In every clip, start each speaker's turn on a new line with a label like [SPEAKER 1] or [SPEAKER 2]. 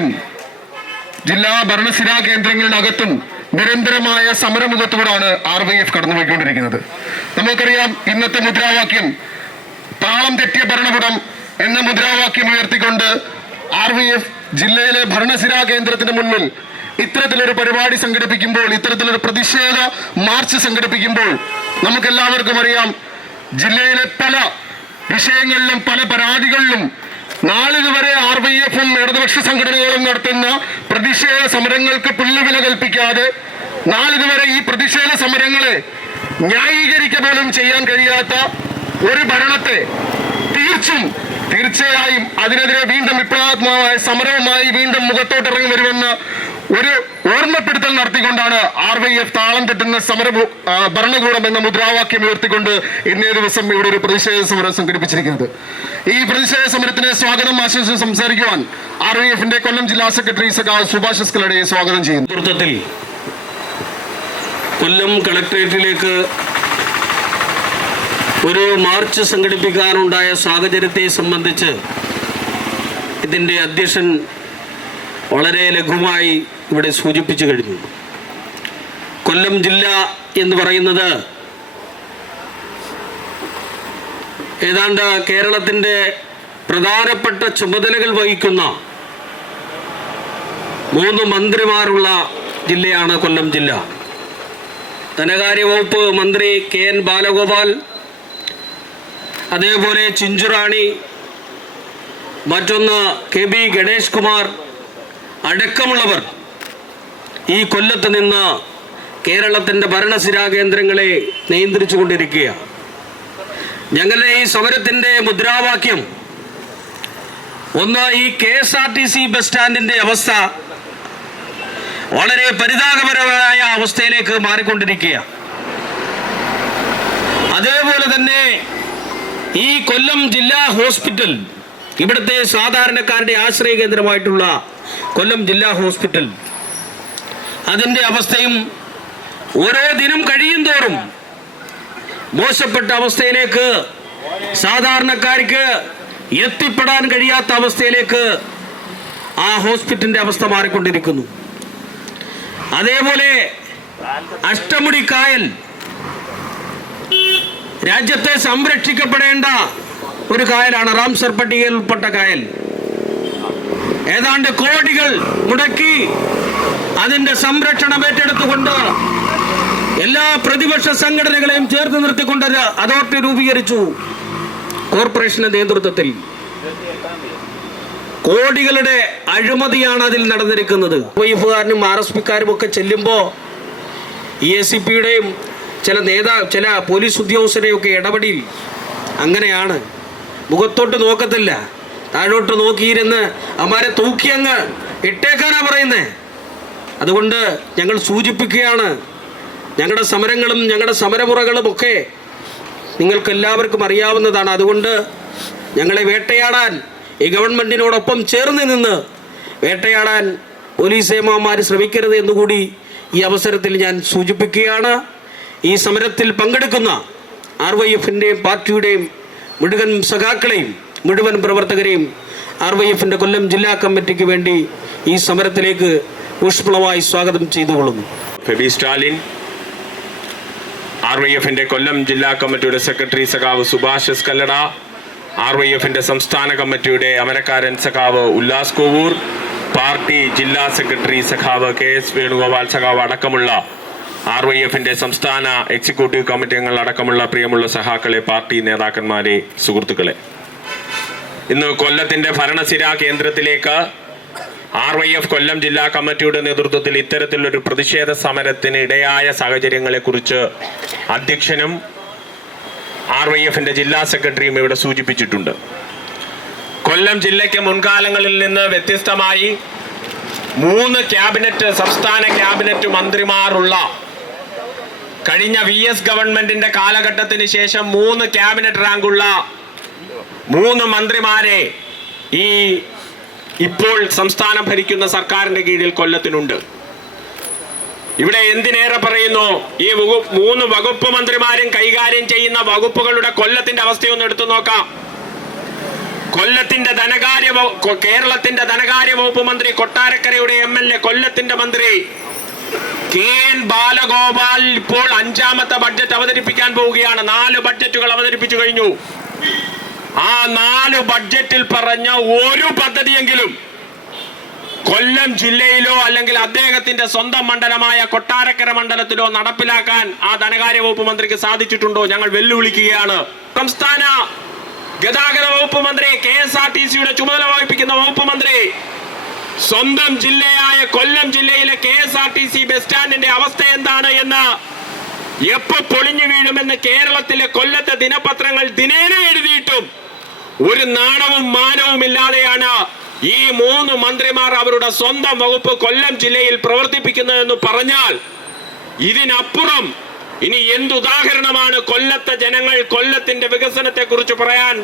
[SPEAKER 1] മെഡിക്കലും ജില്ലാ ഭരണസിരാ കേന്ദ്രങ്ങളിനകത്തും നിരന്തരമായ സമരമുഖത്തോടാണ് ആർ വൈ എഫ് കടന്നുപോയിക്കൊണ്ടിരിക്കുന്നത്. നമുക്കറിയാം ഇന്നത്തെ മുദ്രാവാക്യം താളം തെറ്റിയ ഭരണകൂടം എന്ന മുദ്രാവാക്യം ഉയർത്തിക്കൊണ്ട് ആർ വി എഫ് ജില്ലയിലെ ഭരണസിരാ കേന്ദ്രത്തിന് മുന്നിൽ ഇത്തരത്തിലൊരു പരിപാടി സംഘടിപ്പിക്കുമ്പോൾ ഇത്തരത്തിലൊരു പ്രതിഷേധ മാർച്ച് സംഘടിപ്പിക്കുമ്പോൾ നമുക്കെല്ലാവർക്കും അറിയാം ജില്ലയിലെ പല വിഷയങ്ങളിലും പല പരാതികളിലും നാളിതുവരെ ആർ വൈ എഫും ഇടതുപക്ഷ സംഘടനകളും നടത്തുന്ന പ്രതിഷേധ സമരങ്ങൾക്ക് പുല്ലുവില കൽപ്പിക്കാതെ നാളിതുവരെ ഈ പ്രതിഷേധ സമരങ്ങളെ ന്യായീകരിക്കുക പോലും ചെയ്യാൻ കഴിയാത്ത ഒരു ഭരണത്തെ തീർച്ചും തീർച്ചയായും അതിനെതിരെ വീണ്ടും വിപ്ലവാത്മകമായ സമരവുമായി വീണ്ടും മുഖത്തോട്ട് ഇറങ്ങി വരുമെന്ന ഒരു ഓർമ്മപ്പെടുത്തൽ നടത്തിക്കൊണ്ടാണ് ആർ വൈ എഫ് താളം തെറ്റുന്ന സമര ഭരണകൂടം എന്ന മുദ്രാവാക്യം ഉയർത്തിക്കൊണ്ട് ഇന്നേ ദിവസം ഇവിടെ ഒരു പ്രതിഷേധ സമരം സംഘടിപ്പിച്ചിരിക്കുന്നത്. ഈ പ്രതിഷേധ സമരത്തിന് സ്വാഗതം. ആശംസിച്ച് സംസാരിക്കുവാൻ ആർ ഐ എഫിന്റെ കൊല്ലം ജില്ലാ സെക്രട്ടറി സഖാവ് സുഭാഷ് എസ്കലടയെ സ്വാഗതം ചെയ്യുന്നു.
[SPEAKER 2] നേതൃത്വത്തിൽ കൊല്ലം കളക്ടറേറ്റിലേക്ക് ഒരു മാർച്ച് സംഘടിപ്പിക്കാനുണ്ടായ സാഹചര്യത്തെ സംബന്ധിച്ച് ഇതിന്റെ അധ്യക്ഷൻ വളരെ ലഘുവായി ഇവിടെ സൂചിപ്പിച്ചു കഴിഞ്ഞു. കൊല്ലം ജില്ല എന്ന് പറയുന്നത് ഏതാണ്ട് കേരളത്തിന്റെ പ്രധാനപ്പെട്ട ചുമതലകൾ വഹിക്കുന്ന മൂന്ന് മന്ത്രിമാരുള്ള ജില്ലയാണ് കൊല്ലം ജില്ല. ധനകാര്യ വകുപ്പ് മന്ത്രി കെ എൻ ബാലഗോപാൽ അതേപോലെ ചിഞ്ചുറാണി മറ്റൊന്ന് കെ ബി ഗണേഷ് കുമാർ അടക്കമുള്ളവർ ഈ കൊല്ലത്ത് നിന്ന് കേരളത്തിന്റെ ഭരണസിരാ കേന്ദ്രങ്ങളെ നിയന്ത്രിച്ചു കൊണ്ടിരിക്കുകയാണ് ഞങ്ങളുടെ ഈ സമരത്തിന്റെ മുദ്രാവാക്യം ഒന്ന് ഈ K S R T C bus സ്റ്റാൻഡിന്റെ അവസ്ഥ വളരെ പരിതാപകരമായ അവസ്ഥയിലേക്ക് മാറിക്കൊണ്ടിരിക്കുക അതേപോലെ തന്നെ ഈ കൊല്ലം ജില്ലാ ഹോസ്പിറ്റൽ ഇവിടുത്തെ സാധാരണക്കാരുടെ ആശ്രയ കേന്ദ്രമായിട്ടുള്ള കൊല്ലം ജില്ലാ ഹോസ്പിറ്റൽ അതിന്റെ അവസ്ഥയും ഓരോ ദിനം കഴിയും തോറും മോശപ്പെട്ട അവസ്ഥയിലേക്ക് സാധാരണക്കാർക്ക് എത്തിപ്പെടാൻ കഴിയാത്ത അവസ്ഥയിലേക്ക് ആ ഹോസ്പിറ്റലിന്റെ അവസ്ഥ മാറിക്കൊണ്ടിരിക്കുന്നു. അതേപോലെ അഷ്ടമുടി കായൽ രാജ്യത്തെ സംരക്ഷിക്കപ്പെടേണ്ട ഒരു കായലാണ് റാംസർ പട്ടികയിൽ ഉൾപ്പെട്ട കായൽ. ഏതാണ്ട് കോടികൾ മുടക്കി അതിന്റെ സംരക്ഷണം ഏറ്റെടുത്തുകൊണ്ട് എല്ലാ പ്രതിപക്ഷ സംഘടനകളെയും ചേർത്ത് നിർത്തിക്കൊണ്ട് അതോറിറ്റി രൂപീകരിച്ചു. കോർപ്പറേഷന്റെ നേതൃത്വത്തിൽ. കോടികളുടെ അഴിമതിയാണ് അതിൽ നടന്നിരിക്കുന്നത്. വൈഫുകാരനും ആർ എസ് പിക്കാരും ഒക്കെ ചെല്ലുമ്പോൾ ഇ എസ് സി പിയുടെയും ചില നേതാ ചില പോലീസ് ഉദ്യോഗസ്ഥരെയും ഒക്കെ ഇടപെടിയിൽ അങ്ങനെയാണ്. മുഖത്തോട്ട് നോക്കത്തില്ല. താഴോട്ട് നോക്കിയിരുന്ന് അമാരെ തൂക്കി അങ്ങ് ഇട്ടേക്കാനാ പറയുന്നേ. അതുകൊണ്ട് ഞങ്ങൾ സൂചിപ്പിക്കുകയാണ് ഞങ്ങളുടെ സമരങ്ങളും ഞങ്ങളുടെ സമരമുറകളും ഒക്കെ നിങ്ങൾക്കെല്ലാവർക്കും അറിയാവുന്നതാണ്. അതുകൊണ്ട് ഞങ്ങളെ വേട്ടയാടാൻ ഈ ഗവൺമെന്റിനോടൊപ്പം ചേർന്ന് നിന്ന് വേട്ടയാടാൻ പോലീസ് ഏമാമാർ ശ്രമിക്കരുത് എന്നുകൂടി ഈ അവസരത്തിൽ ഞാൻ സൂചിപ്പിക്കുകയാണ്. ഈ സമരത്തിൽ പങ്കെടുക്കുന്ന ആർ വൈ എഫിന്റെയും പാർട്ടിയുടെയും മുഴുവൻ സഖാക്കളെയും മുഴുവൻ പ്രവർത്തകരെയും ആർ വൈ എഫിന്റെ കൊല്ലം ജില്ലാ കമ്മിറ്റിക്ക് വേണ്ടി ഈ സമരത്തിലേക്ക് ഊഷ്മളമായി സ്വാഗതം ചെയ്തുകൊള്ളുന്നു.
[SPEAKER 3] ഫെബി സ്റ്റാലിൻ ആർ വൈ എഫിന്റെ കൊല്ലം ജില്ലാ കമ്മിറ്റിയുടെ സെക്രട്ടറി സഖാവ് Subhash S Kallada R Y എഫിന്റെ സംസ്ഥാന കമ്മിറ്റിയുടെ അമരക്കാരൻ സഖാവ് ഉല്ലാസ് കോവൂർ പാർട്ടി ജില്ലാ സെക്രട്ടറി സഖാവ് കെ എസ് വേണുഗോപാൽ സഖാവ് അടക്കമുള്ള ആർ വൈ എഫിന്റെ സംസ്ഥാന എക്സിക്യൂട്ടീവ് കമ്മിറ്റി അംഗങ്ങൾ അടക്കമുള്ള പ്രിയമുള്ള സഹാക്കളെ പാർട്ടി നേതാക്കന്മാരെ സുഹൃത്തുക്കളെ. ഇന്ന് കൊല്ലത്തിന്റെ ഭരണസിരാ കേന്ദ്രത്തിലേക്ക് ആർ വൈ എഫ് കൊല്ലം ജില്ലാ കമ്മിറ്റിയുടെ നേതൃത്വത്തിൽ ഇത്തരത്തിലൊരു പ്രതിഷേധ സമരത്തിന് ഇടയായ സാഹചര്യങ്ങളെക്കുറിച്ച് അധ്യക്ഷനും ആർ വൈ എഫിന്റെ ജില്ലാ സെക്രട്ടറിയും ഇവിടെ സൂചിപ്പിച്ചിട്ടുണ്ട്. കൊല്ലം ജില്ലയ്ക്ക് മുൻകാലങ്ങളിൽ നിന്ന് വ്യത്യസ്തമായി മൂന്ന് ക്യാബിനറ്റ് സംസ്ഥാന ക്യാബിനറ്റ് മന്ത്രിമാരുള്ള കഴിഞ്ഞ വി എസ് ഗവൺമെന്റിന്റെ കാലഘട്ടത്തിന് ശേഷം മൂന്ന് ക്യാബിനറ്റ് റാങ്കുള്ള മൂന്ന് മന്ത്രിമാരെ ഈ ഇപ്പോൾ സംസ്ഥാനം ഭരിക്കുന്ന സർക്കാരിന്റെ കീഴിൽ കൊല്ലത്തിനുണ്ട്. ഇവിടെ എന്തിനേറെ പറയുന്നു? ഈ മൂന്ന് വകുപ്പ് മന്ത്രിമാരും കൈകാര്യം ചെയ്യുന്ന വകുപ്പുകളുടെ കൊല്ലത്തിന്റെ അവസ്ഥയൊന്ന് എടുത്തു നോക്കാം. കൊല്ലത്തിന്റെ ധനകാര്യ കേരളത്തിന്റെ ധനകാര്യ വകുപ്പ് മന്ത്രി കൊട്ടാരക്കരയുടെ എം എൽ എ കൊല്ലത്തിന്റെ മന്ത്രി കെ എൻ ബാലഗോപാൽ ഇപ്പോൾ അഞ്ചാമത്തെ ബഡ്ജറ്റ് അവതരിപ്പിക്കാൻ പോവുകയാണ്. നാല് ബഡ്ജറ്റുകൾ അവതരിപ്പിച്ചു കഴിഞ്ഞു. ആ നാല് ബഡ്ജറ്റിൽ പറഞ്ഞ ഒരു പദ്ധതിയെങ്കിലും കൊല്ലം ജില്ലയിലോ അല്ലെങ്കിൽ അദ്ദേഹത്തിന്റെ സ്വന്തം മണ്ഡലമായ കൊട്ടാരക്കര മണ്ഡലത്തിലോ നടപ്പിലാക്കാൻ ആ ധനകാര്യ വകുപ്പ് മന്ത്രിക്ക് സാധിച്ചിട്ടുണ്ടോ? ഞങ്ങൾ വെല്ലുവിളിക്കുകയാണ്. സംസ്ഥാന ഗതാഗത വകുപ്പ് മന്ത്രി കെ എസ് ആർ ടി സിയുടെ ചുമതല വഹിപ്പിക്കുന്ന വകുപ്പ് മന്ത്രി സ്വന്തം ജില്ലയായ കൊല്ലം ജില്ലയിലെ K S R T C bus സ്റ്റാൻഡിന്റെ അവസ്ഥ എന്താണ് എന്ന് എപ്പോ പൊളിഞ്ഞു വീഴുമെന്ന് കേരളത്തിലെ കൊല്ലത്തെ ദിനപത്രങ്ങൾ ദിനേന എഴുതിയിട്ടും ഒരു നാണവും മാനവും ഇല്ലാതെയാണ് ഈ മൂന്ന് മന്ത്രിമാർ അവരുടെ സ്വന്തം വകുപ്പ് കൊല്ലം ജില്ലയിൽ പ്രവർത്തിപ്പിക്കുന്നതെന്ന് പറഞ്ഞാൽ ഇതിനപ്പുറം ഇനി എന്തുദാഹരണമാണ് കൊല്ലത്തെ ജനങ്ങൾ കൊല്ലത്തിന്റെ വികസനത്തെ കുറിച്ച് പറയാൻ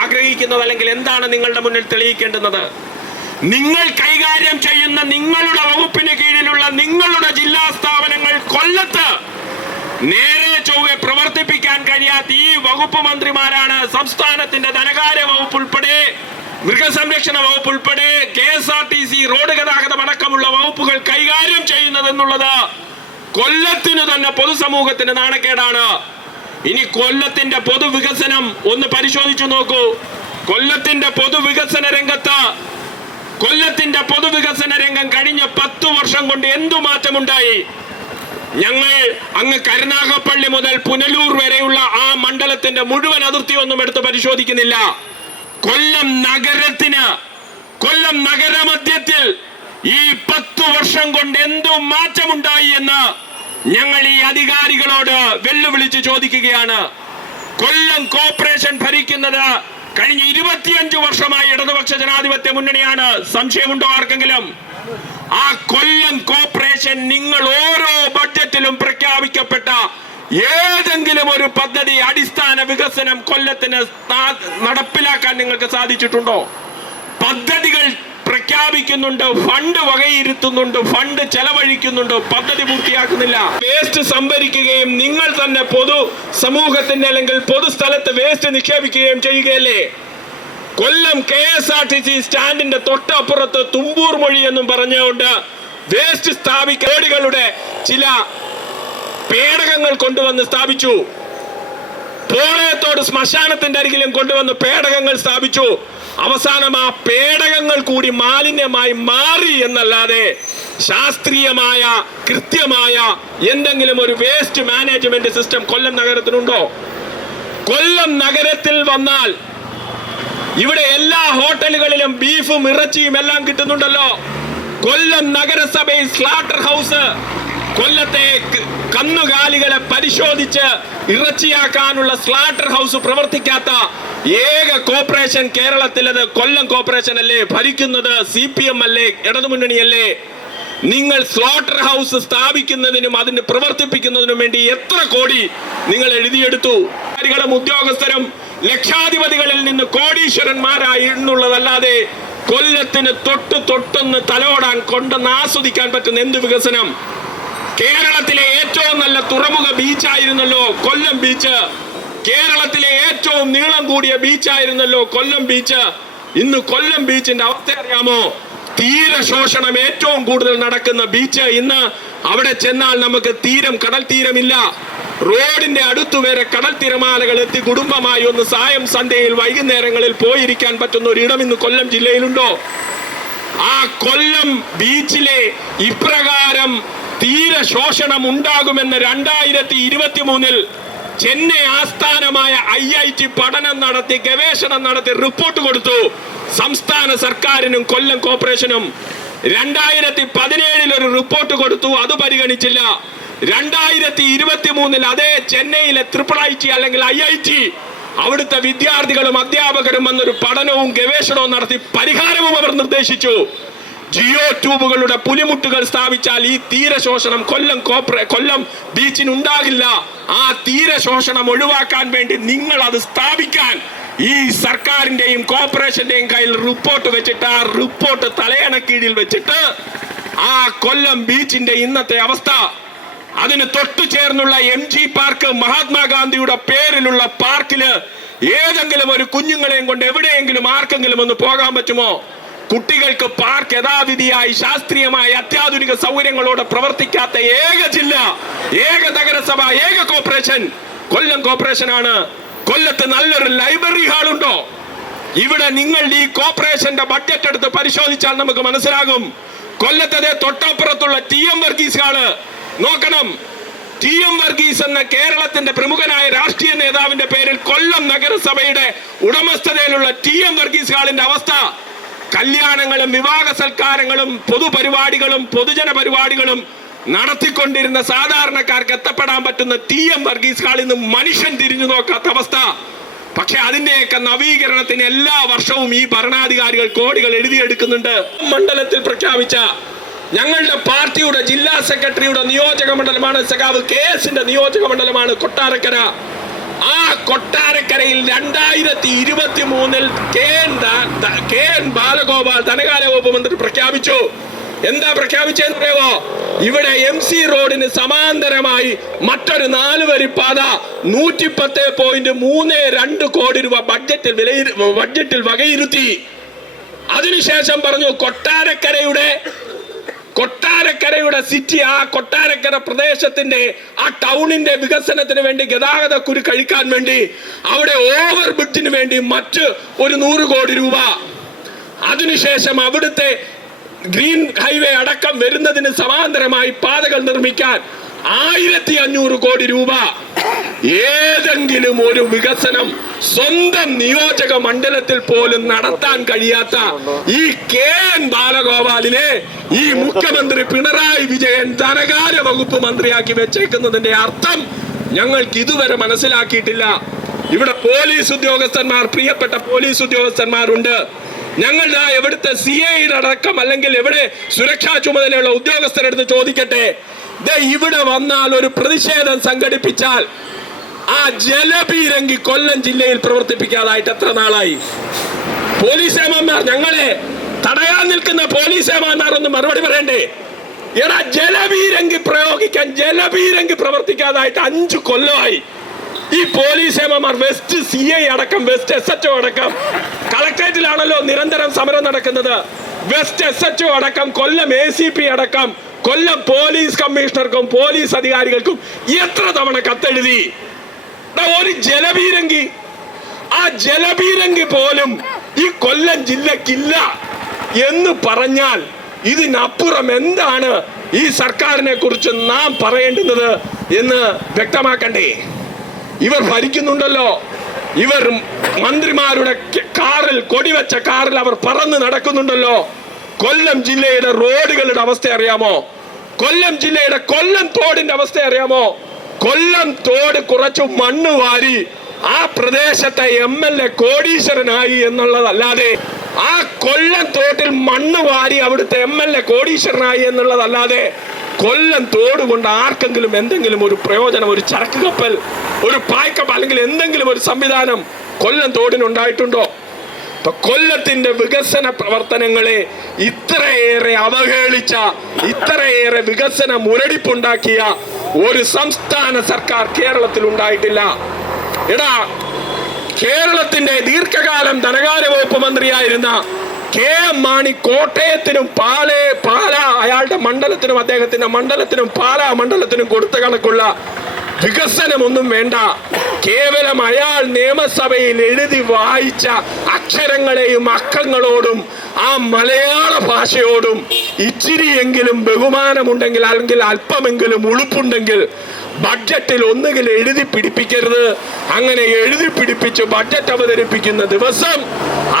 [SPEAKER 3] ആഗ്രഹിക്കുന്നത് അല്ലെങ്കിൽ എന്താണ് നിങ്ങളുടെ മുന്നിൽ തെളിയിക്കേണ്ടുന്നത്? നിങ്ങൾ കൈകാര്യം ചെയ്യുന്ന നിങ്ങളുടെ വകുപ്പിന് കീഴിലുള്ള നിങ്ങളുടെ ജില്ലാ സ്ഥാപനങ്ങൾ കൊല്ലത്ത് നേരെ ചൊവ്വെ പ്രവർത്തിപ്പിക്കാൻ കഴിയാത്ത ഈ വകുപ്പ് മന്ത്രിമാരാണ് സംസ്ഥാനത്തിന്റെ ധനകാര്യ വകുപ്പ് ഉൾപ്പെടെ മൃഗസംരക്ഷണ വകുപ്പ് ഉൾപ്പെടെ K S R T C road ഗതാഗതം അടക്കമുള്ള വകുപ്പുകൾ കൈകാര്യം ചെയ്യുന്നതെന്നുള്ളത് കൊല്ലത്തിനു തന്നെ പൊതുസമൂഹത്തിന് നാണക്കേടാണ്. ഇനി കൊല്ലത്തിന്റെ പൊതുവികസനം ഒന്ന് പരിശോധിച്ചു നോക്കൂ. കൊല്ലത്തിന്റെ പൊതുവികസന രംഗത്ത് കൊല്ലത്തിന്റെ പൊതുവികസന രംഗം കഴിഞ്ഞ പത്തു വർഷം കൊണ്ട് എന്തു മാറ്റമുണ്ടായി? ഞങ്ങൾ അങ്ങ് കരുനാഗപ്പള്ളി മുതൽ പുനലൂർ വരെയുള്ള ആ മണ്ഡലത്തിന്റെ മുഴുവൻ അതിർത്തി ഒന്നും എടുത്ത് പരിശോധിക്കുന്നില്ല. കൊല്ലം നഗരത്തിന് കൊല്ലം നഗരമധ്യത്തിൽ ഈ പത്തു വർഷം കൊണ്ട് എന്തു മാറ്റമുണ്ടായി എന്ന് ഞങ്ങൾ ഈ അധികാരികളോട് വെല്ലുവിളിച്ച് ചോദിക്കുകയാണ്. കൊല്ലം കോർപ്പറേഷൻ ഭരിക്കുന്നത് കഴിഞ്ഞ ഇരുപത്തിയഞ്ചു വർഷമായി ഇടതുപക്ഷ ജനാധിപത്യ മുന്നണിയാണ്. സംശയമുണ്ടോ ആർക്കെങ്കിലും? ആ കൊല്ലം കോർപ്പറേഷൻ നിങ്ങൾ ഓരോ ബഡ്ജറ്റിലും പ്രഖ്യാപിക്കപ്പെട്ട ഏതെങ്കിലും ഒരു പദ്ധതി അടിസ്ഥാന വികസനം കൊല്ലത്തിന് നടപ്പിലാക്കാൻ നിങ്ങൾക്ക് സാധിച്ചിട്ടുണ്ടോ? പദ്ധതികൾ പ്രഖ്യാപിക്കുന്നുണ്ട് ഫണ്ട് വകയിരുത്തുന്നുണ്ട് ഫണ്ട് ചെലവഴിക്കുന്നുണ്ട് പദ്ധതി പൂർത്തിയാക്കുന്നില്ല. വേസ്റ്റ് സംഭരിക്കുകയും നിങ്ങൾ തന്നെ പൊതു സമൂഹത്തിന്റെ അല്ലെങ്കിൽ പൊതുസ്ഥലത്ത് വേസ്റ്റ് നിക്ഷേപിക്കുകയും ചെയ്യുകയല്ലേ? Kollam K S R T C സ്റ്റാൻഡിന്റെ തൊട്ടപ്പുറത്ത് തുമ്പൂർ മൊഴി എന്നും പറഞ്ഞുകൊണ്ട് വേസ്റ്റ് സ്ഥാപിക്കേടുകളുടെ ചില പേടകങ്ങൾ കൊണ്ടുവന്ന് സ്ഥാപിച്ചു. പോളയത്തോട് ശ്മശാനത്തിന്റെ അരികിലും കൊണ്ടുവന്ന് പേടകങ്ങൾ സ്ഥാപിച്ചു. അവസാനം ആ പേടകങ്ങൾ കൂടി മാലിന്യമായി മാറി എന്നല്ലാതെ ശാസ്ത്രീയമായ കൃത്യമായ എന്തെങ്കിലും ഒരു വേസ്റ്റ് മാനേജ്മെന്റ് സിസ്റ്റം കൊല്ലം നഗരത്തിനുണ്ടോ? കൊല്ലം നഗരത്തിൽ വന്നാൽ ഇവിടെ എല്ലാ ഹോട്ടലുകളിലും ബീഫും ഇറച്ചിയും എല്ലാം കിട്ടുന്നുണ്ടല്ലോ. കൊല്ലം നഗരസഭയിൽ സ്ലാട്ടർ ഹൗസ് കൊല്ലത്തെ കന്നുകാലികളെ പരിശോധിച്ച് ഇറച്ചിയാക്കാനുള്ള സ്ലാട്ടർ ഹൗസ് പ്രവർത്തിക്കാത്ത ഏക കോർപ്പറേഷൻ കേരളത്തിലത് കൊല്ലം കോർപ്പറേഷൻ അല്ലേ ഭരിക്കുന്നത് സി പി എം അല്ലേ ഇടതുമുന്നണിയല്ലേ? നിങ്ങൾ സ്ലോട്ടർ ഹൗസ് സ്ഥാപിക്കുന്നതിനും അതിന് പ്രവർത്തിപ്പിക്കുന്നതിനും വേണ്ടി എത്ര കോടി നിങ്ങൾ എഴുതിയെടുത്തു? അധികാരികളും ഉദ്യോഗസ്ഥരും ലക്ഷാധിപതികളിൽ നിന്ന് കോടീശ്വരന്മാരായി എന്നുള്ളതല്ലാതെ കൊല്ലത്തിന് തൊട്ട് തൊട്ടൊന്ന് തലോടാൻ കൊണ്ടെന്ന് ആസ്വദിക്കാൻ പറ്റുന്ന എന്ത് വികസനം? കേരളത്തിലെ ഏറ്റവും നല്ല തുറമുഖ ബീച്ചായിരുന്നല്ലോ കൊല്ലം ബീച്ച് കേരളത്തിലെ ഏറ്റവും നീളം കൂടിയ ബീച്ചായിരുന്നല്ലോ കൊല്ലം ബീച്ച് ഇന്ന് കൊല്ലം ബീച്ചിന്റെ അവസ്ഥ അറിയാമോ? തീരശോഷണം ഏറ്റവും കൂടുതൽ നടക്കുന്ന ബീച്ച് ഇന്ന് അവിടെ ചെന്നാൽ നമുക്ക് തീരം കടൽ തീരമില്ല. റോഡിന്റെ അടുത്തു വരെ കടൽ തിരമാലകൾ എത്തി കുടുംബമായി ഒന്ന് സായം സന്ധ്യയിൽ വൈകുന്നേരങ്ങളിൽ പോയിരിക്കാൻ പറ്റുന്ന ഒരിടം ഇന്ന് കൊല്ലം ജില്ലയിലുണ്ടോ? ആ കൊല്ലം ബീച്ചിലെ ഇപ്രകാരം തീരശോഷണം ഉണ്ടാകുമെന്ന് രണ്ടായിരത്തി ഇരുപത്തി മൂന്നിൽ ചെന്നൈ ആസ്ഥാനമായ ഐ ഐ ടി പഠനം നടത്തി ഗവേഷണം നടത്തി റിപ്പോർട്ട് കൊടുത്തു. സംസ്ഥാന സർക്കാരിനും കൊല്ലം കോർപ്പറേഷനും രണ്ടായിരത്തി പതിനേഴിൽ ഒരു റിപ്പോർട്ട് കൊടുത്തു. അത് പരിഗണിച്ചില്ല. രണ്ടായിരത്തി ഇരുപത്തി മൂന്നിൽ അതേ ചെന്നൈയിലെ ട്രിപ്പിൾ ഐ ടി അല്ലെങ്കിൽ ഐ ഐ ടി അവിടുത്തെ വിദ്യാർത്ഥികളും അധ്യാപകരും വന്നൊരു പഠനവും ഗവേഷണവും നടത്തി പരിഹാരവും അവർ നിർദ്ദേശിച്ചു. ജിയോ ട്യൂബുകളുടെ പുലിമുട്ടുകൾ സ്ഥാപിച്ചാൽ ഈ തീരശോഷണം കൊല്ലം കോപ്പറ കൊല്ലം ബീച്ചിനുണ്ടാകില്ല. ആ തീരശോഷണം ഒഴിവാക്കാൻ വേണ്ടി നിങ്ങൾ അത് സ്ഥാപിക്കാൻ ഈ സർക്കാരിന്റെയും കോർപ്പറേഷന്റെയും കയ്യിൽ റിപ്പോർട്ട് വെച്ചിട്ട് ആ റിപ്പോർട്ട് തലയണ കീഴിൽ വെച്ചിട്ട് ആ കൊല്ലം ബീച്ചിന്റെ ഇന്നത്തെ അവസ്ഥ. അതിന് തൊട്ടു ചേർന്നുള്ള എം ജി പാർക്ക് മഹാത്മാഗാന്ധിയുടെ പേരിലുള്ള പാർക്കിൽ ഏതെങ്കിലും ഒരു കുഞ്ഞുങ്ങളെയും കൊണ്ട് എവിടെയെങ്കിലും ആർക്കെങ്കിലും ഒന്ന് പോകാൻ പറ്റുമോ? കുട്ടികൾക്ക് പാർക്ക് യഥാവിധിയായി ശാസ്ത്രീയമായി അത്യാധുനിക സൗകര്യങ്ങളോടെ പ്രവർത്തിക്കാത്ത ഏക ജില്ല ഏക നഗരസഭ ഏക കോർപ്പറേഷൻ കൊല്ലം കോർപ്പറേഷൻ ആണ് കൊല്ലത്ത് നല്ലൊരു ലൈബ്രറി ഹാൾ ഉണ്ടോ ഇവിടെ നിങ്ങൾ ഈ കോർപ്പറേഷന്റെ ബഡ്ജറ്റ് എടുത്ത് പരിശോധിച്ചാൽ നമുക്ക് മനസ്സിലാകും. കൊല്ലത്തെ തൊട്ടപ്പുറത്തുള്ള ടി എം വർഗീസ് ഹാൾ. നോക്കണം. ടി എം വർഗീസ് എന്ന കേരളത്തിന്റെ പ്രമുഖനായ രാഷ്ട്രീയ നേതാവിന്റെ പേരിൽ കൊല്ലം നഗരസഭയുടെ ഉടമസ്ഥതയിലുള്ള ടി എം വർഗീസ് ഹാളിന്റെ അവസ്ഥ. കല്യാണങ്ങളും വിവാഹ സൽക്കാരങ്ങളും പൊതുപരിപാടികളും പൊതുജന പരിപാടികളും നടത്തിക്കൊണ്ടിരുന്ന സാധാരണക്കാർക്ക് എത്തപ്പെടാൻ പറ്റുന്ന ടി എം വർഗീസ് ഹാളിൽ നിന്ന് മനുഷ്യൻ തിരിഞ്ഞു നോക്കാത്ത അവസ്ഥ. പക്ഷെ അതിന്റെയൊക്കെ നവീകരണത്തിന് എല്ലാ വർഷവും ഈ ഭരണാധികാരികൾ കോടികൾ എഴുതിയെടുക്കുന്നുണ്ട്. മണ്ഡലത്തിൽ പ്രഖ്യാപിച്ച ഞങ്ങളുടെ പാർട്ടിയുടെ ജില്ലാ സെക്രട്ടറിയുടെ നിയോജക മണ്ഡലമാണ് സഖാവ് കെ എസിന്റെ നിയോജക മണ്ഡലമാണ് കൊട്ടാരക്കര. ആ കൊട്ടാരക്കരയിൽ രണ്ടായിരത്തി ഇരുപത്തി മൂന്നിൽ കെ എൻ ബാലഗോപാൽ ധനകാര്യ വകുപ്പ് മന്ത്രി പ്രഖ്യാപിച്ചു. എന്താ പ്രഖ്യാപിച്ചതെന്ന് അറിയാമോ ഇവിടെ എം സി റോഡിന് സമാന്തരമായി മറ്റൊരു നാല് വരി പാത നൂറ്റി പത്ത് പോയിന്റ് മൂന്ന് രണ്ട് കോടി രൂപ ബഡ്ജറ്റിൽ വിലയിരു ബഡ്ജറ്റിൽ വകയിരുത്തി. അതിനുശേഷം പറഞ്ഞു കൊട്ടാരക്കരയുടെ കൊട്ടാരക്കരയുടെ സിറ്റി ആ കൊട്ടാരക്കര പ്രദേശത്തിന്റെ ആ ടൗണിന്റെ വികസനത്തിന് വേണ്ടി ഗതാഗത കുരു കഴിക്കാൻ വേണ്ടി അവിടെ ഓവർ ബ്രിഡ്ജിന് വേണ്ടി മറ്റ് ഒരു നൂറ് കോടി രൂപ. അതിനുശേഷം അവിടുത്തെ ഗ്രീൻ ഹൈവേ അടക്കം വരുന്നതിന് സമാന്തരമായി പാതകൾ നിർമ്മിക്കാൻ ആയിരത്തി അഞ്ഞൂറ് കോടി രൂപ. ഏതെങ്കിലും ഒരു വികസനം സ്വന്തം നിയോജക മണ്ഡലത്തിൽ പോലും നടത്താൻ കഴിയാത്ത ഈ കെ എൻ ബാലഗോപാലിനെ ഈ മുഖ്യമന്ത്രി പിണറായി വിജയൻ ധനകാര്യ വകുപ്പ് മന്ത്രിയാക്കി വെച്ചേക്കുന്നതിന്റെ അർത്ഥം ഞങ്ങൾക്ക് ഇതുവരെ മനസ്സിലാക്കിയിട്ടില്ല. ഇവിടെ പോലീസ് ഉദ്യോഗസ്ഥന്മാർ പ്രിയപ്പെട്ട പോലീസ് ഉദ്യോഗസ്ഥന്മാരുണ്ട്. ഞങ്ങളുടെ ആ എവിടുത്തെ സി ഐയുടെ അടക്കം അല്ലെങ്കിൽ എവിടെ സുരക്ഷാ ചുമതലയുള്ള ഉദ്യോഗസ്ഥരെടുത്ത് ചോദിക്കട്ടെ. ഇവിടെ വന്നാൽ ഒരു പ്രതിഷേധം സംഘടിപ്പിച്ചാൽ ആ ജലപീരങ്കി കൊല്ലം ജില്ലയിൽ പ്രവർത്തിപ്പിക്കാതായിട്ട് എത്ര നാളായി? പോലീസ് ഏമാന്മാർ ഞങ്ങളെ തടയാൻ നിൽക്കുന്ന പോലീസ് ഏമാന്മാർ ഒന്ന് മറുപടി പറയണ്ടേ? എടാ ജലപീരങ്കി പ്രയോഗിക്കാൻ ജലപീരങ്കി പ്രവർത്തിക്കാതായിട്ട് അഞ്ചു കൊല്ലമായി. ഈ പോലീസ് ഏമാന്മാർ വെസ്റ്റ് സി ഐ അടക്കം വെസ്റ്റ് എസ് എച്ച് അടക്കം കളക്ടറേറ്റിലാണല്ലോ നിരന്തരം സമരം നടക്കുന്നത്. വെസ്റ്റ് എസ് എച്ച് അടക്കം കൊല്ലം എ സി പി അടക്കം കൊല്ലം പോലീസ് കമ്മീഷണർക്കും പോലീസ് അധികാരികൾക്കും എത്ര തവണ കത്തെഴുതി? ഒരു ജലപീരങ്കി. ആ ജലപീരങ്കി പോലും ഈ കൊല്ലം ജില്ലക്കില്ല എന്ന് പറഞ്ഞാൽ ഇതിനപ്പുറം എന്താണ് ഈ സർക്കാരിനെ കുറിച്ച് നാം പറയേണ്ടുന്നത് എന്ന് വ്യക്തമാക്കണ്ടേ? ഇവർ ഭരിക്കുന്നുണ്ടല്ലോ. ഇവർ മന്ത്രിമാരുടെ കാറിൽ കൊടിവെച്ച കാറിൽ അവർ പറന്ന് നടക്കുന്നുണ്ടല്ലോ. കൊല്ലം ജില്ലയുടെ റോഡുകളുടെ അവസ്ഥ അറിയാമോ? കൊല്ലം ജില്ലയുടെ കൊല്ലം തോടിന്റെ അവസ്ഥ അറിയാമോ? കൊല്ലം തോട് കുറച്ചു മണ്ണ് വാരി ആ പ്രദേശത്തെ എം എൽ എ കോടീശ്വരനായി എന്നുള്ളതല്ലാതെ ആ കൊല്ലം തോട്ടിൽ മണ്ണ് വാരി അവിടുത്തെ എം എൽ എ കോടീശ്വരനായി എന്നുള്ളതല്ലാതെ കൊല്ലം തോട് കൊണ്ട് ആർക്കെങ്കിലും എന്തെങ്കിലും ഒരു പ്രയോജനം ഒരു ചരക്ക് കപ്പൽ ഒരു പായ്ക്കപ്പ് അല്ലെങ്കിൽ എന്തെങ്കിലും ഒരു സംവിധാനം കൊല്ലം തോടിനുണ്ടായിട്ടുണ്ടോ? ഇപ്പൊ കൊല്ലത്തിന്റെ വികസന പ്രവർത്തനങ്ങളെ ഇത്രയേറെ അവഹേളിച്ച ഇത്രയേറെ വികസന മുരടിപ്പുണ്ടാക്കിയ ഒരു സംസ്ഥാന സർക്കാർ കേരളത്തിൽ ഉണ്ടായിട്ടില്ല എടാ കേരളത്തിന്റെ ദീർഘകാലം ധനകാര്യ വകുപ്പ് മന്ത്രിയായിരുന്ന കെ എം മാണി കോട്ടയത്തിനും പാലേ പാല അയാളുടെ മണ്ഡലത്തിനും അദ്ദേഹത്തിന്റെ മണ്ഡലത്തിനും പാല മണ്ഡലത്തിനും കൊടുത്ത കണക്കുള്ള വികസനമൊന്നും വേണ്ട. കേവലം അയാൾ നിയമസഭയിൽ എഴുതി വായിച്ച അക്ഷരങ്ങളെയും അക്കങ്ങളോടും ആ മലയാള ഭാഷയോടും ഇച്ചിരിയെങ്കിലും ബഹുമാനമുണ്ടെങ്കിൽ അല്ലെങ്കിൽ അല്പമെങ്കിലും ഉളുപ്പുണ്ടെങ്കിൽ ബഡ്ജറ്റിൽ ഒന്നുകിൽ എഴുതി പിടിപ്പിക്കരുത്. അങ്ങനെ എഴുതി പിടിപ്പിച്ച് ബഡ്ജറ്റ് അവതരിപ്പിക്കുന്ന ദിവസം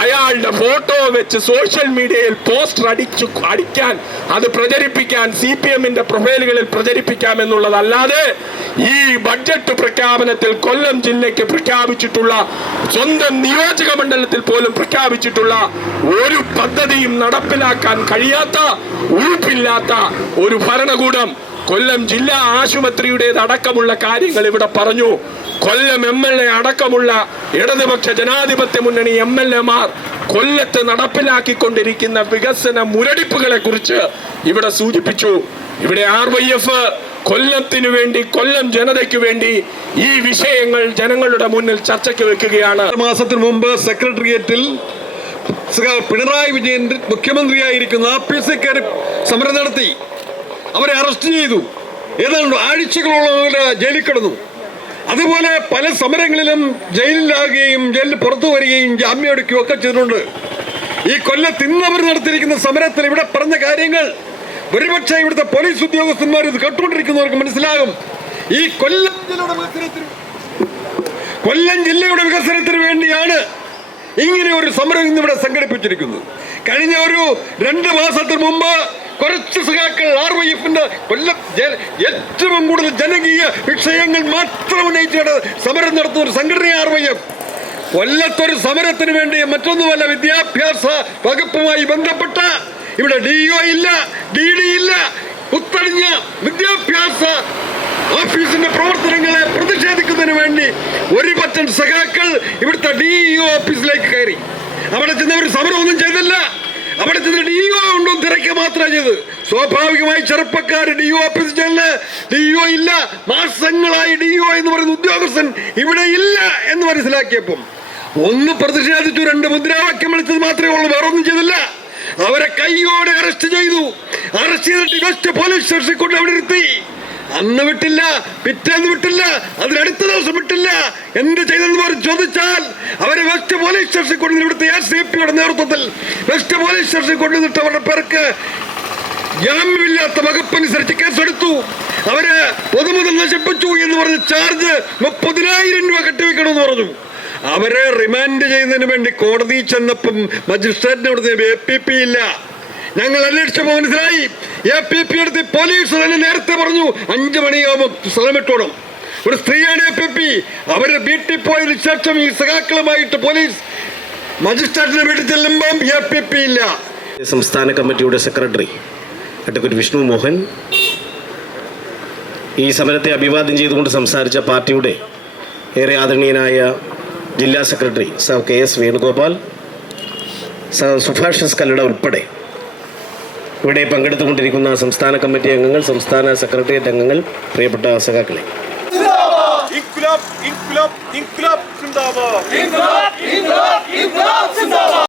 [SPEAKER 3] അയാളുടെ ഫോട്ടോ വെച്ച് സോഷ്യൽ മീഡിയയിൽ പോസ്റ്റർ അടിച്ചു അടിക്കാൻ അത് പ്രചരിപ്പിക്കാൻ സി പി എമ്മിന്റെ പ്രൊഫൈലുകളിൽ പ്രചരിപ്പിക്കാം എന്നുള്ളതല്ലാതെ ഈ ബഡ്ജറ്റ് പ്രഖ്യാപനത്തിൽ കൊല്ലം ജില്ലയ്ക്ക് പ്രഖ്യാപിച്ചിട്ടുള്ള സ്വന്തം നിയോജക മണ്ഡലത്തിൽ പോലും പ്രഖ്യാപിച്ചിട്ടുള്ള ഒരു പദ്ധതിയും നടപ്പിലാക്കാൻ കഴിയാത്ത ഉറപ്പില്ലാത്ത ഒരു ഭരണകൂടം കൊല്ലം ജില്ലാ ആശുപത്രിയുടേത് അടക്കമുള്ള കാര്യങ്ങൾ ഇവിടെ പറഞ്ഞു. കൊല്ലം എം എൽ എ അടക്കമുള്ള ഇടതുപക്ഷ ജനാധിപത്യ മുന്നണി എം എൽ എമാർ കൊല്ലത്ത് നടപ്പിലാക്കിക്കൊണ്ടിരിക്കുന്ന വികസന മുരടിപ്പുകളെ കുറിച്ച് ഇവിടെ സൂചിപ്പിച്ചു. ഇവിടെ ആർ വൈ എഫ്
[SPEAKER 4] കൊല്ലത്തിനു വേണ്ടി കൊല്ലം ജനതയ്ക്ക് വേണ്ടി ഈ വിഷയങ്ങൾ ജനങ്ങളുടെ മുന്നിൽ ചർച്ചയ്ക്ക് വെക്കുകയാണ്.
[SPEAKER 5] മാസത്തിന് മുമ്പ് സെക്രട്ടേറിയറ്റിൽ പിണറായി വിജയൻ മുഖ്യമന്ത്രിയായിരിക്കുന്ന പി സിക്കാർ സമരം നടത്തി. അവരെ അറസ്റ്റ് ചെയ്തു. ഏതാണ്ട് ആഴ്ചകളോളം ജയിലിൽ കിടന്നു. അതുപോലെ പല സമരങ്ങളിലും ജയിലിലാകുകയും ജയിലിൽ പുറത്തു വരികയും ജാമ്യം എടുക്കുകയും ഒക്കെ ചെയ്തിട്ടുണ്ട്. ഈ കൊല്ലത്ത് തിന്നവർ അവർ നടത്തിയിരിക്കുന്ന സമരത്തിൽ ഇവിടെ പറഞ്ഞ കാര്യങ്ങൾ ഒരുപക്ഷെ ഇവിടുത്തെ പോലീസ് ഉദ്യോഗസ്ഥന്മാർ ഇത് കേട്ടുകൊണ്ടിരിക്കുന്നവർക്ക് മനസ്സിലാകും. ഈ കൊല്ലം ജില്ലയുടെ കൊല്ലം ജില്ലയുടെ വികസനത്തിന് വേണ്ടിയാണ് ഇങ്ങനെ ഒരു സമരം ഇന്നിവിടെ സംഘടിപ്പിച്ചിരിക്കുന്നത്. കഴിഞ്ഞ ഒരു രണ്ട് മാസത്തിന് മുമ്പ് കുറച്ച് സഖാക്കൾ ആർ വൈ എഫിന്റെ കൊല്ലം ഏറ്റവും കൂടുതൽ ജനകീയ വിഷയങ്ങൾ മാത്രം ഉന്നയിച്ചാണ് സമരം നടത്തുന്ന ഒരു സംഘടന ആർ വൈ എഫ് കൊല്ലത്തൊരു സമരത്തിന് വേണ്ടി മറ്റൊന്നുമല്ല വിദ്യാഭ്യാസ വകുപ്പുമായി ബന്ധപ്പെട്ട ഇവിടെ ഡി ഒ ഇല്ല ഡി ഡി ഇല്ല കുത്തടിഞ്ഞ വിദ്യാഭ്യാസ ഓഫീസിന്റെ പ്രവർത്തനങ്ങളെ പ്രതിഷേധിക്കുന്നതിന് വേണ്ടി ഒരു പറ്റം സഖാക്കൾ ഇവിടുത്തെ ഡി ഓഫീസിലേക്ക് കയറി. അവിടെ ചെന്നവർ സമരമൊന്നും ചെയ്തില്ല. അവിടെ ചെന്ന് ഡി ഒ ഉണ്ടോ തിരക്ക് മാത്രമേ ചെയ്ത് സ്വാഭാവികമായി ചെറുപ്പക്കാർ ഡി ഓഫീസിൽ ചെല്ല് ഡി ഒ ഇല്ല. മാസങ്ങളായി ഡി ഒ എന്ന് പറയുന്ന ഉദ്യോഗസ്ഥൻ ഇവിടെ ഇല്ല എന്ന് മനസ്സിലാക്കിയപ്പം ഒന്ന് പ്രതിഷേധിച്ചു രണ്ട് മുദ്രാവാക്യം വിളിച്ചത് മാത്രമേ ഉള്ളൂ വേറെ ഒന്നും ചെയ്തില്ല. അവരെ കൈയോടെ അറസ്റ്റ് ചെയ്തു. അറസ്റ്റ് ചെയ്തിട്ട് വെസ്റ്റ് പോലീസ് സ്റ്റേഷനിൽ കൊണ്ട് അവിടെ ഇരുത്തി. അന്ന് വിട്ടില്ല പിറ്റേന്ന് വിട്ടില്ല അതിനടുത്ത ദിവസം വിട്ടില്ല. എന്ത് ചെയ്തെന്ന് ചോദിച്ചാൽ അവരെ വെസ്റ്റ് പോലീസ് സ്റ്റേഷനിൽ കൊണ്ടു ഇവിടുത്തെ എസ് സി പിയുടെ നേതൃത്വത്തിൽ വെസ്റ്റ് പോലീസ് സ്റ്റേഷനിൽ കൊണ്ടുവന്നിട്ട് അവരുടെ പേർക്ക് ജാമ്യമില്ലാത്ത വകുപ്പനുസരിച്ച് കേസെടുത്തു. അവർ പൊതുമുതൽ നശിപ്പിച്ചു എന്ന് പറഞ്ഞ് ചാർജ് മുപ്പതിനായിരം രൂപ കെട്ടിവെക്കണമെന്ന് പറഞ്ഞു. അവരെ റിമാൻഡ് ചെയ്യുന്നതിന് വേണ്ടി കോടതി ചെന്നപ്പം മജിസ്ട്രേറ്റിനോട് എ പി പി ഇല്ല. ഞങ്ങൾ അന്വേഷിച്ചപ്പോൾ മനസ്സിലായി. എ പി പി എടുത്ത് പോലീസ് തന്നെ നേരത്തെ പറഞ്ഞു അഞ്ചു മണിയാവുമ്പോൾ സ്ഥലം ഒരു സ്ത്രീയാണ് എ പി പി അവർ വീട്ടിൽ പോയതിനു ശേഷം ഈ സഖാക്കളുമായിട്ട് പോലീസ് മജിസ്ട്രേറ്റിനെ വീട്ടിൽ ചെല്ലുമ്പം എ പി പി ഇല്ല.
[SPEAKER 2] സംസ്ഥാന കമ്മിറ്റിയുടെ സെക്രട്ടറി അഡ്വക്കേറ്റ് വിഷ്ണു മോഹൻ ഈ സമരത്തെ അഭിവാദ്യം ചെയ്തുകൊണ്ട് സംസാരിച്ച പാർട്ടിയുടെ ഏറെ ആദരണീയനായ ജില്ലാ secretary sir K S Venugopal sir Subhash Kallada ഉൾപ്പെടെ ഇവിടെ പങ്കെടുത്തുകൊണ്ടിരിക്കുന്ന സംസ്ഥാന കമ്മിറ്റി അംഗങ്ങൾ സംസ്ഥാന സെക്രട്ടേറിയറ്റ് അംഗങ്ങൾ പ്രിയപ്പെട്ട സഖാക്കളെ.
[SPEAKER 6] ഇൻക്ലാബ് ഇൻക്ലാബ് inkılap